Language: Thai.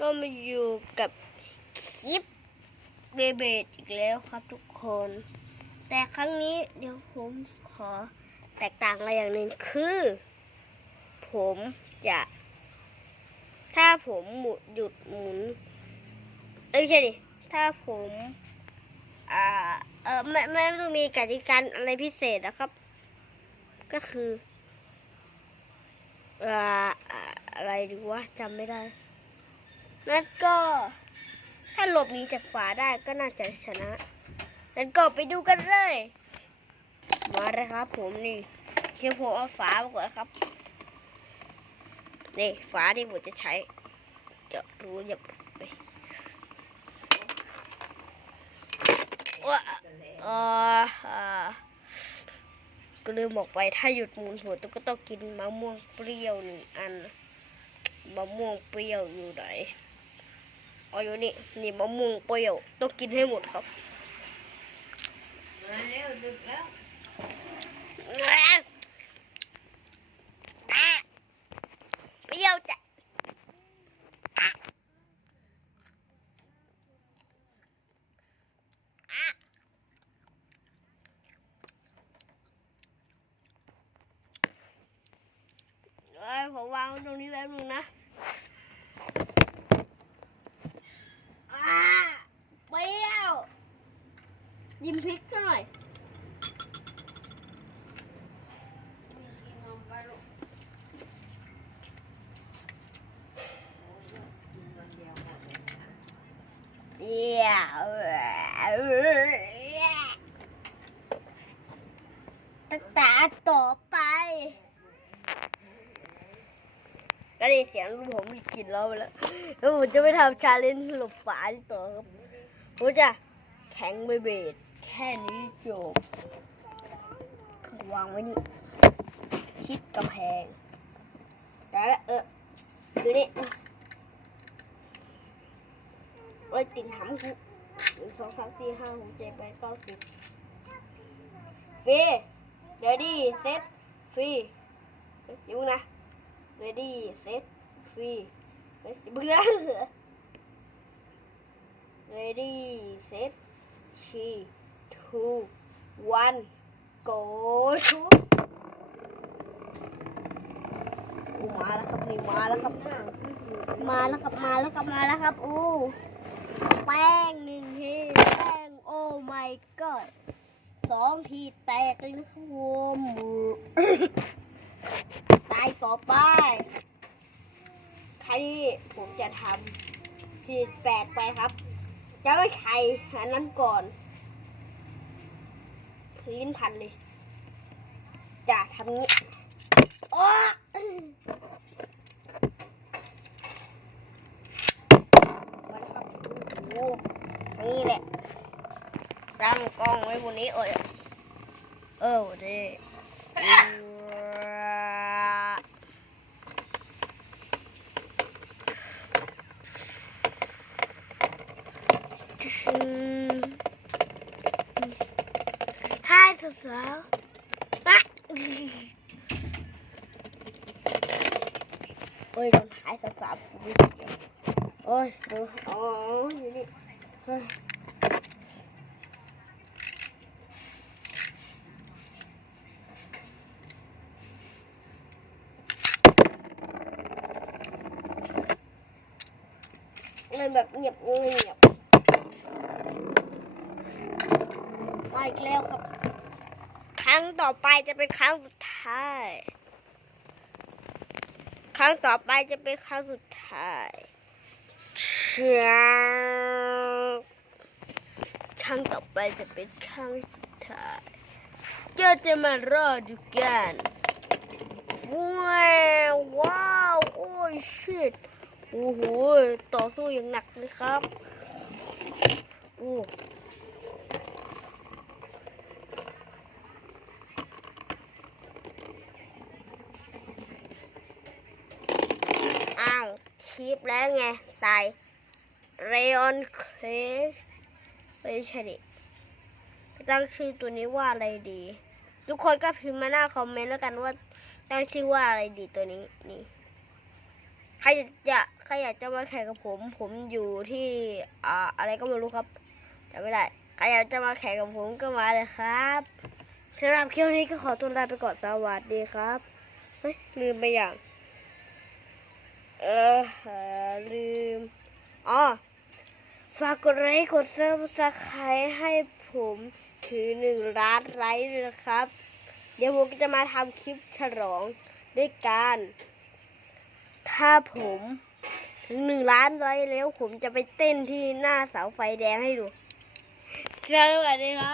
ก็มาอยู่กับคลิปเบเบดอีกแล้วครับทุกคน แต่ครั้งนี้เดี๋ยวผมขอแตกต่างอะไรอย่างหนึ่งคือ ผมจะ ถ้าผมหมุดหยุดหมุนเอ้ยไม่ใช่ดิถ้าผมอ่าเออไม่ไม่ต้องมีกติกาอะไรพิเศษนะครับ ก็คืออ่าอ่าอะไรดีวะจำไม่ได้ นั่นก็ถ้าหลบหนีจากฝาได้ก็น่าจะชนะนั่นก็ไปดูกันเลย มาเลยครับ ผมนี่เดี๋ยวผมเอาฝามาก่อนครับนี่ฝาที่ผมจะใช้เดี๋ยวรู้อย่าไปว่าเอออ่าก็ลืมบอกไปถ้าหยุดหมุนหัวตุ๊กก็ต้องกินมะม่วงเปรี้ยวหนึ่งอันมะม่วงเปรี้ยวอยู่ไหน อ๋อยู่นี่นี่มะม่วงเปรี้ยวต้องกินให้หมดครับมาเร็วดึกแล้วเปรี้ยวจ้ะเอ้ยผมวางตรงนี้แป๊บนึงนะอ่าเปรี้ยว ยิ้มพริกซะหน่อยเยี่ยตั้งแต่ต่อไป ก็ได้เสียงลูกผมมีกลิ่นแล้วไปแล้วแล้วผมจะไม่ทำชาเลนจ์หลบฝาที่ต่อครับผมจะแข็งเบเบด ค่นี้จบวางไว้นี่ชิดกำแพงแล้วเออดูนี่ไว้ติดหำกูหนึ่งสองสามสี่ห้าหกเจ็ดแปดเก้าสิบฟรีเรดี้เซ็ตฟรีอย่าเพิ่นะเรดี้เซ็ตฟรีเฮ้ยอย่าเพิ่งนะเรูวันโกชูมาแล้วครับนี่มาแล้วครับ มาแล้วครับมาแล้วครับมาแล้วครับอู้แป้งหนึ่งทีแป้งโอ้ my god สองทีแตกเลยนะครับผมตายต่อไปใครที่ผมจะทำสีแปดไปครับ จะไม่ใช้อันนั้นก่อน ลิ้นพันเลยจะทำงี้โอ้มาแล้วครับโอ้นี่แหละตั้งกล้องไว้บนนี้เอยเออเดีฮาย สาวๆอะโอ้ยโดนหายสาวๆกูเดียวโอ้ยดูอ๋ออยู่นี่เฮ้ยเลยแบบเงียบเงียบมาอีกแล้วครับ ครั้งต่อไปจะเป็นครั้งสุดท้าย ครั้งต่อไปจะเป็นครั้งสุดท้ายครับครั้งต่อไปจะเป็นครั้งสุดท้ายก็จะมารอดูกันว้าวว้าวโอ้ยชิตโอ้โห ต่อสู้อย่างหนักเลยครับ โอ้าวชีพแล้วไง ตายเรออนเคสไม่ใช่ดิตั้งชื่อตัวนี้ว่าอะไรดี ทุกคนก็พิมพ์มาหน้าคอมเมนต์แล้วกันว่าตั้งชื่อว่าอะไรดีตัวนี้นี่ใครจะใครอยากจะมาแข่งกับผม ผมอยู่ที่อ่าอะไรก็ไม่รู้ครับจำไม่ได้ใครอยากจะมาแข่งกับผมก็มาเลยครับสำหรับคลิปนี้ก็ขอตัวลาไปก่อนสวัสดีครับเฮ้ยลืมไปอย่าง เออลืมอ๋อฝากกดไลค์กดซับสไครต์ให้ผมถึงหนึ่งล้านไลค์ด้วยนะครับ เดี๋ยวผมจะมาทำคลิปฉลองด้วยกันถ้าผมถึงหนึ่งล้านไลค์แล้วผมจะไปเต้นที่หน้าเสาไฟแดงให้ดูสวัสดีครับ